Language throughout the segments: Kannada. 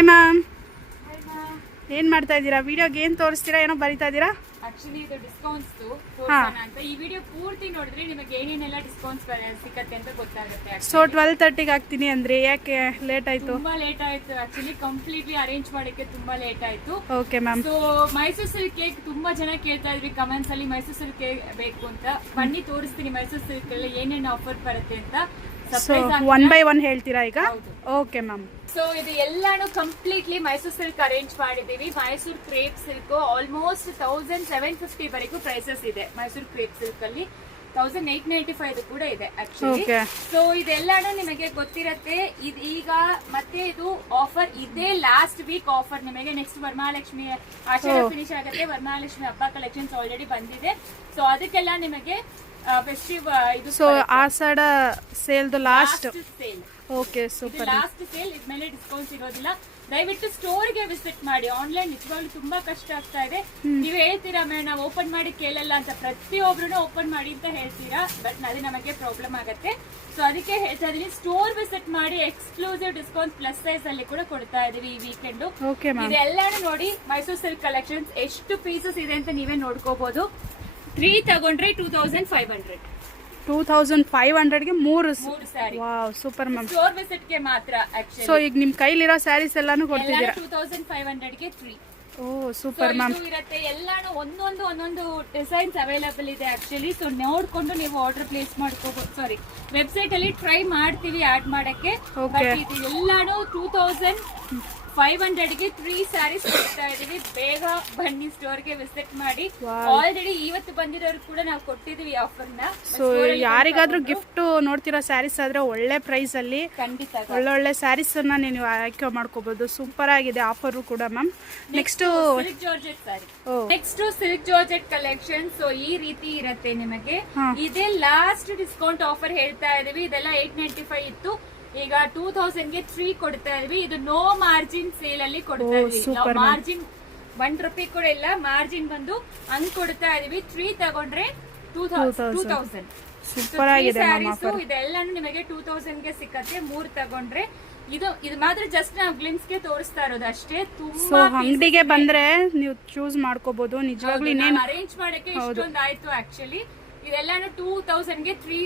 ಹಾಯ್ ಮ್ಯಾಮ್, ಏನು ಮಾಡ್ತಾ ಇದ್ದೀರಾ? ವಿಡಿಯೋಗೆ ಏನು ತೋರಿಸ್ತೀರಾ? ಏನೋ ಬರಿತಾ ಇದ್ದೀರಾ? ಆಕ್ಚುಲಿ ಇದು ಡಿಸ್ಕೌಂಟ್ಸ್ ತೋರಿಸೋಣ ಅಂತ ಈ ವಿಡಿಯೋ ಪೂರ್ತಿ ನೋಡಿದ್ರೆ ನಿಮಗೆ ಏನೇನೆಲ್ಲ ಡಿಸ್ಕೌಂಟ್ಸ್ ಸಿಕ್ಕತ್ತೆ ಅಂತ ಗೊತ್ತಾಗುತ್ತೆ. ಸೊ 12:30ಗೆ ಹಾಕ್ತೀನಿ ಅಂದ್ರೆ ಯಾಕೆ ಲೇಟ್ ಆಯ್ತು? ತುಂಬಾ ಲೇಟ್ ಆಯ್ತು ಆಕ್ಚುಲಿ, ಕಂಪ್ಲೀಟ್ಲಿ ಅರೇಂಜ್ ಮಾಡಕ್ಕೆ ತುಂಬಾ ಲೇಟ್ ಆಯ್ತು. Okay ma'am. So Mysuru silk cake ತುಂಬಾ ಜನ ಕೇಳ್ತಾ ಇದ್ವಿ ಕಮೆಂಟ್ಸ್ ಅಲ್ಲಿ, ಮೈಸೂರು ಸಿಲ್ಕ್ ಕೇಕ್ ಬೇಕು ಅಂತ. ಬನ್ನಿ ತೋರಿಸ್ತೀನಿ ಮೈಸೂರು ಸಿಲ್ಕ್ ಅಲ್ಲಿ ಏನೇನು ಆಫರ್ ಬರುತ್ತೆ ಅಂತ. ಸೊ 1 by 1 ಹೇಳ್ತೀರಾ ಈಗ? Okay ma'am. ಸೊ ಇದು ಎಲ್ಲಾನು ಕಂಪ್ಲೀಟ್ಲಿ ಮೈಸೂರು ಸಿಲ್ಕ್ ಅರೇಂಜ್ ಮಾಡಿದೀವಿ. ಮೈಸೂರು ಕ್ರೇಪ್ ಸಿಲ್ಕ್ ಆಲ್ಮೋಸ್ಟ್ 1750 ವರೆಗೂ ಪ್ರೈಸಸ್ ಇದೆ. ಮೈಸೂರು ಕ್ರೇಪ್ ಸಿಲ್ಕ್ ಅಲ್ಲಿ 1895 ಕೂಡ ಇದೆ ಆಕ್ಚುಲಿ. ಸೊ ಇದೆಲ್ಲಾನು ನಿಮಗೆ ಗೊತ್ತಿರತ್ತೆ. ಈಗ ಮತ್ತೆ ಇದು ಆಫರ್ ಇದೆ, ಲಾಸ್ಟ್ ವೀಕ್ ಆಫರ್ ನಿಮಗೆ. ನೆಕ್ಸ್ಟ್ ವರಮಹಾಲಕ್ಷ್ಮಿ ಆಷಾಢ ಫಿನಿಶ್ ಆಗುತ್ತೆ, ವರಮಹಾಲಕ್ಷ್ಮಿ ಹಬ್ಬ ಕಲೆಕ್ಷನ್ಸ್ ಆಲ್ರೆಡಿ ಬಂದಿದೆ. ಸೊ ಅದಕ್ಕೆಲ್ಲ ನಿಮಗೆ ಫೆಸ್ಟಿವ್ ಇದು. So Ashadha sale last sale. Okay, super. Last sale ಇದ್ಮೇಲೆ ಡಿಸ್ಕೌಂಟ್ಸ್ ಇರೋದಿಲ್ಲ. ದಯವಿಟ್ಟು ಸ್ಟೋರ್ ಗೆ ವಿಸಿಟ್ ಮಾಡಿ. ಆನ್ಲೈನ್ ನಿಜವಾಗ್ಲೂ ತುಂಬಾ ಕಷ್ಟ ಆಗ್ತಾ ಇದೆ. ನೀವು ಹೇಳ್ತೀರಾ ಮೇಡಮ್ ನಾವು ಓಪನ್ ಮಾಡಿ ಕೇಳಲ್ಲ ಅಂತ, ಪ್ರತಿಯೊಬ್ರು ಓಪನ್ ಮಾಡಿ ಅಂತ ಹೇಳ್ತೀರಾ, ಬಟ್ ಅದು ನಮಗೆ ಪ್ರಾಬ್ಲಮ್ ಆಗುತ್ತೆ. ಸೊ ಅದಕ್ಕೆ ಹೇಳ್ತಾ ಇದೀನಿ, ಸ್ಟೋರ್ ವಿಸಿಟ್ ಮಾಡಿ. ಎಕ್ಸ್ಕ್ಲೂಸಿವ್ ಡಿಸ್ಕೌಂಟ್ ಪ್ಲಸ್ ಸೈಜ್ ಅಲ್ಲಿ ಕೂಡ ಕೊಡ್ತಾ ಇದೀವಿ ಈ ವೀಕೆಂಡ್. ಇದೆಲ್ಲಾನು ನೋಡಿ ಮೈಸೂರು ಸಿಲ್ಕ್ ಕಲೆಕ್ಷನ್ಸ್ ಎಷ್ಟು ಪೀಸಸ್ ಇದೆ ಅಂತ ನೀವೇ ನೋಡ್ಕೋಬಹುದು. 3 ತಗೊಂಡ್ರೆ 2500. 2500ಗೆ 3 sari. Wow, super ma'am. Store visit ಗೆ ಮಾತ್ರ ಆಕ್ಚುಲಿ. ಸೊ ಈಗ ನಿಮ್ ಕೈಲಿರೋ ಸ್ಯಾರೀಸ್ ಎಲ್ಲಾನು ಕೊಡ್ತಿದ್ದೀರಾ? 2500ಗೆ 3. ಓ ಸೂಪರ್ ಮ್ಯಾಮ್. ಇರುತ್ತೆ ಎಲ್ಲಾನು ಒಂದೊಂದು ಡಿಸೈನ್ಸ್ ಅವೈಲೇಬಲ್ ಇದೆ ಆಕ್ಚುಲಿ. ಸೊ ನೋಡ್ಕೊಂಡು ನೀವು ಆರ್ಡರ್ ಪ್ಲೇಸ್ ಮಾಡ್ಕೋಬಹುದು. ಸಾರಿ, ವೆಬ್ಸೈಟ್ ಅಲ್ಲಿ ಟ್ರೈ ಮಾಡ್ತೀವಿ ಆಡ್ ಮಾಡಕ್ಕೆ. ಇದು ಎಲ್ಲಾನು 2500ಗೆ 3 ಸ್ಯಾರೀಸ್ ಕೊಡ್ತಾ ಇದೀವಿ. ಬೇಗ ಬನ್ನಿ, ಸ್ಟೋರ್ ಗೆ ವಿಸಿಟ್ ಮಾಡಿ. ಆಲ್ರೆಡಿ ಇವತ್ತು ಬಂದಿರೋರು ಕೂಡ ನಾವು ಕೊಟ್ಟಿದೀವಿ ಆಫರ್ ನ. ಸೊ ಯಾರಿಗಾದ್ರೂ ಗಿಫ್ಟ್ ನೋಡ್ತಿರೋ ಸ್ಯಾರೀಸ್ ಆದ್ರೆ ಒಳ್ಳೆ ಪ್ರೈಸ್ ಅಲ್ಲಿ ಖಂಡಿತ ಒಳ್ಳೊಳ್ಳೆ ಸ್ಯಾರೀಸ್ ಅನ್ನ ನೀವು ಆಯ್ಕೆ ಮಾಡ್ಕೋಬಹುದು. ಸೂಪರ್ ಆಗಿದೆ ಆಫರ್ ಕೂಡ ma'am. Next silk georgette sari. Next silk georgette collection. So ಈ ರೀತಿ ಇರುತ್ತೆ ನಿಮಗೆ. ಇದೇ ಲಾಸ್ಟ್ ಡಿಸ್ಕೌಂಟ್ ಆಫರ್ ಹೇಳ್ತಾ ಇದೀವಿ. ಇದೆಲ್ಲ 895 ಇತ್ತು, ಈಗ 2000ಗೆ 3 ಕೊಡ್ತಾ ಇದೀವಿ. ಇದು ನೋ ಮಾರ್ಜಿನ್ ಸೇಲ್ ಅಲ್ಲಿ ಕೊಡ್ತಾ ಇದೀವಿ. ಮಾರ್ಜಿನ್ 1 ರೂಪಾಯಿ ಕೂಡ ಇಲ್ಲ. ಮಾರ್ಜಿನ್ ಬಂದು ಹಂಗ್ ಕೊಡ್ತಾ ಇದೀವಿ. 3 ತಗೊಂಡ್ರೆ 2000. ಸೂಪರ್ ಆಗಿದೆ ಇದೆಲ್ಲಾನು ನಿಮಗೆ 2000ಗೆ ಸಿಕ್ಕತ್ತೆ. 3 ತಗೊಂಡ್ರೆ ಇದು ಮಾತ್ರ ಜಸ್ಟ್ ನಾವು ಗ್ಲಿಮ್ಸ್ ಗೆ ತೋರಿಸ್ತಾ ಇರೋದು ಅಷ್ಟೇ. ತುಂಬಾ ಅಂಗಡಿಗೆ ಬಂದ್ರೆ ನೀವು ಚೂಸ್ ಮಾಡ್ಕೋಬಹುದು. ನಿಜವಾಗ್ಲೂ ಅರೇಂಜ್ ಮಾಡಕ್ಕೆ ಇಷ್ಟೊಂದು ಆಯ್ತು ಆಕ್ಚುಲಿ. ಇದೆಲ್ಲಾನು 2000ಗೆ 3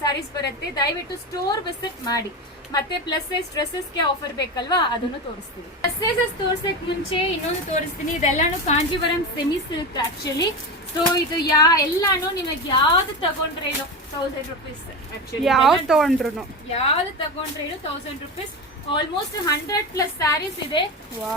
ಸ್ಯಾರೀಸ್ ಬರುತ್ತೆ. ದಯವಿಟ್ಟು ಸ್ಟೋರ್ ವಿಸಿಟ್ ಮಾಡಿ. ಮತ್ತೆ ಪ್ಲಸ್ ಸೈಜ್ ಡ್ರೆಸ್ಸಸ್ ಗೆ ಆಫರ್ ಬೇಕಲ್ವಾ, ಅದನ್ನು ತೋರಿಸ್ತೀನಿ. ಪ್ಲಸ್ ಸೈಜಸ್ ತೋರ್ಸಕ್ ಮುಂಚೆ ಇನ್ನೊಂದು ತೋರಿಸ್ತೀನಿ. ಇದೆಲ್ಲಾನು Kanjeevaram semi silk actually. So ಇದು ಎಲ್ಲಾನು ನಿಮಗೆ ಯಾವ್ದು ತಗೊಂಡ್ರೆ 1000 ರುಪೀಸ್ ಆಕ್ಚುಲಿ. ಯಾವ್ದು ತಗೊಂಡ್ರು 1000 ರುಪೀಸ್. ಆಲ್ಮೋಸ್ಟ್ 100+ ಸ್ಯಾರೀಸ್ ಇದೆ.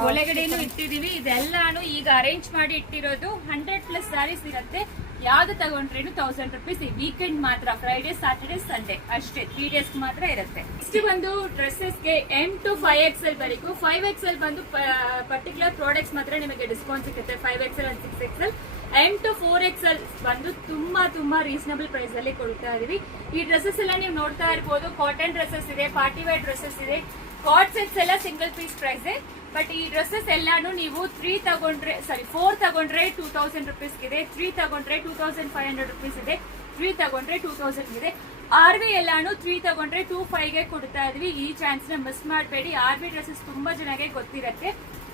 ಒಳಗಡೆನು ಇಟ್ಟಿದೀವಿ. ಇದೆಲ್ಲಾನು ಈಗ ಅರೇಂಜ್ ಮಾಡಿ ಇಟ್ಟಿರೋದು. 100+ ಸ್ಯಾರೀಸ್ ಇರುತ್ತೆ. ಯಾವ್ದು ತಗೊಂಡ್ರೇನು 1000 ರುಪೀಸ್. ಈ ವೀಕೆಂಡ್ ಮಾತ್ರ, ಫ್ರೈಡೆ ಸ್ಯಾಟರ್ಡೆ ಸಂಡೇ ಅಷ್ಟೇ, 3 ಡೇಸ್ ಮಾತ್ರ ಇರುತ್ತೆ. ನೆಕ್ಸ್ಟ್ ಬಂದು ಡ್ರೆಸ್ಸಸ್ ಗೆ M to 5XL ವರೆಗೂ. 5XL ಬಂದು ಪರ್ಟಿಕ್ಯುಲರ್ ಪ್ರಾಡಕ್ಟ್ಸ್ ಮಾತ್ರ ನಿಮಗೆ ಡಿಸ್ಕೌಂಟ್ ಸಿಗುತ್ತೆ. 5XL and 6XL. M to 4XL ಬಂದು ತುಂಬಾ ರೀಸನಬಲ್ ಪ್ರೈಸ್ ಅಲ್ಲಿ ಕೊಡ್ತಾ ಇದೀವಿ. ಈ ಡ್ರೆಸ್ಸಸ್ ಎಲ್ಲ ನೀವು ನೋಡ್ತಾ ಇರ್ಬೋದು. ಕಾಟನ್ ಡ್ರೆಸ್ಸಸ್ ಇದೆ, ಪಾರ್ಟಿ ವೇರ್ ಡ್ರೆಸ್ಸಸ್ ಇದೆ. ಕಾರ್ಡ್ ಸೆಟ್ಸ್ ಎಲ್ಲ ಸಿಂಗಲ್ ಪೀಸ್ ಪ್ರೈಸ್. ಬಟ್ ಈ ಡ್ರೆಸ್ಸಸ್ ಎಲ್ಲಾನು ನೀವು 4 ತಗೊಂಡ್ರೆ 2000 ರುಪೀಸ್ ಇದೆ. 3 ತಗೊಂಡ್ರೆ 2500 ರುಪೀಸ್ ಇದೆ. 3 ತಗೊಂಡ್ರೆ 2000 ಇದೆ. RV ಎಲ್ಲಾನು 3 ತಗೊಂಡ್ರೆ 25ಗೆ ಕೊಡ್ತಾ ಇದೀವಿ. ಈ ಚಾನ್ಸ್ ನ ಮಿಸ್ ಮಾಡಬೇಡಿ. RV ಡ್ರೆಸ್ಸಸ್ ತುಂಬಾ ಜನಕ್ಕೆ ಗೊತ್ತಿರತ್ತೆ.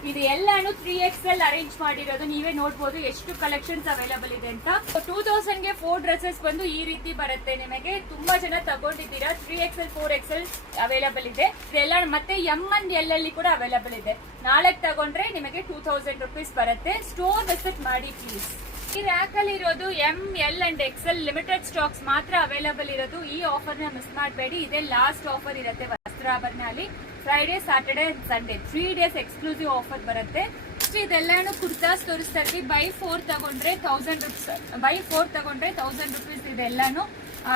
ಇದು ಎಲ್ಲಾನು 3XL ಅರೇಂಜ್ ಮಾಡಿರೋದು. ನೀವೇ ನೋಡ್ಬೋದು ಎಷ್ಟು ಕಲೆಕ್ಷನ್ಸ್ ಅವೈಲೇಬಲ್ ಇದೆ ಅಂತ. 2000ಗೆ 4 ಡ್ರೆಸ್ಸಸ್ ಬಂದು ಈ ರೀತಿ ಬರುತ್ತೆ ನಿಮಗೆ. ತುಂಬಾ ಜನ ತಗೊಂಡಿದ್ದೀರಾ. 3XL 4XL ಅವೈಲೇಬಲ್ ಇದೆ. ಇದೆಲ್ಲ ಮತ್ತೆ M and L ಅಲ್ಲಿ ಕೂಡ ಅವೈಲೇಬಲ್ ಇದೆ. 4 ತಗೊಂಡ್ರೆ ನಿಮಗೆ 2000 ರುಪೀಸ್ ಬರುತ್ತೆ. ಸ್ಟೋರ್ ವಿಸಿಟ್ ಮಾಡಿ ಪ್ಲೀಸ್. ಈ ರ್ಯಾಕ್ ಅಲ್ಲಿ ಇರೋದು M, L and XL limited stocks ಮಾತ್ರ ಅವೈಲೇಬಲ್ ಇರೋದು. ಈ ಆಫರ್ ನ ಮಿಸ್ ಮಾಡಬೇಡಿ. ಇದೇ ಲಾಸ್ಟ್ ಆಫರ್ ಇರುತ್ತೆ ವಸ್ತ್ರಾಭರಣ ಅಲ್ಲಿ. Friday Saturday Sunday 3 days exclusive offer ಬರುತ್ತೆ. ಇದೆಲ್ಲಾನು ಕುರ್ತಾಸ್ ತೋರಿಸ್ತಾ ಇದ್ವಿ. ಬೈ 4 ತಗೊಂಡ್ರೆ 1000 ರುಪೀಸ್. ಇದೆಲ್ಲಾನು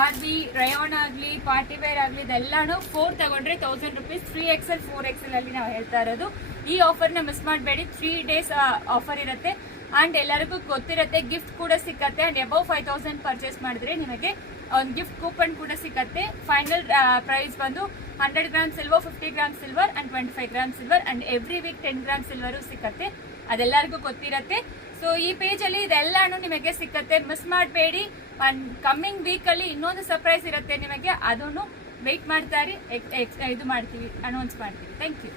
RV ರಯಾನ್ ಆಗ್ಲಿ, ಪಾರ್ಟಿ ವೇರ್ ಆಗ್ಲಿ, ಇದೆಲ್ಲಾನು 4 ತಗೊಂಡ್ರೆ 1000 ರುಪೀಸ್. 3XL 4XL ಅಲ್ಲಿ ನಾವು ಹೇಳ್ತಾ ಇರೋದು. ಈ ಆಫರ್ ನ ಮಿಸ್ ಮಾಡಬೇಡಿ. 3 ಡೇಸ್ ಆಫರ್ ಇರುತ್ತೆ. ಅಂಡ್ ಎಲ್ಲರಿಗೂ ಗೊತ್ತಿರುತ್ತೆ ಗಿಫ್ಟ್ ಕೂಡ ಸಿಕ್ಕತ್ತೆ. ಅಂಡ್ ಅಬೌವ್ 5000 ಪರ್ಚೇಸ್ ಮಾಡಿದ್ರೆ ನಿಮಗೆ ಒಂದು ಗಿಫ್ಟ್ ಕೂಪನ್ ಕೂಡ ಸಿಕ್ಕತ್ತೆ. ಫೈನಲ್ ಪ್ರೈಸ್ ಬಂದು 100 gram silver, 50 gram silver and 25 gram silver and every week 10 gram silver ಸಿಕ್ಕತ್ತೆ. ಅದೆಲ್ಲರಿಗೂ ಗೊತ್ತಿರತ್ತೆ. ಸೊ ಈ ಪೇಜ್ ಅಲ್ಲಿ ಇದೆಲ್ಲಾನು ನಿಮಗೆ ಸಿಕ್ಕತ್ತೆ. ಮಿಸ್ ಮಾಡಬೇಡಿ. ಕಮ್ಮಿಂಗ್ ವೀಕ್ ಅಲ್ಲಿ ಇನ್ನೊಂದು ಸರ್ಪ್ರೈಸ್ ಇರುತ್ತೆ ನಿಮಗೆ. ಅದನ್ನು ವೇಟ್ ಮಾಡ್ತಾ ಇರಿ. ಇದು ಮಾಡ್ತೀವಿ, ಅನೌನ್ಸ್ ಮಾಡ್ತೀವಿ. Thank you.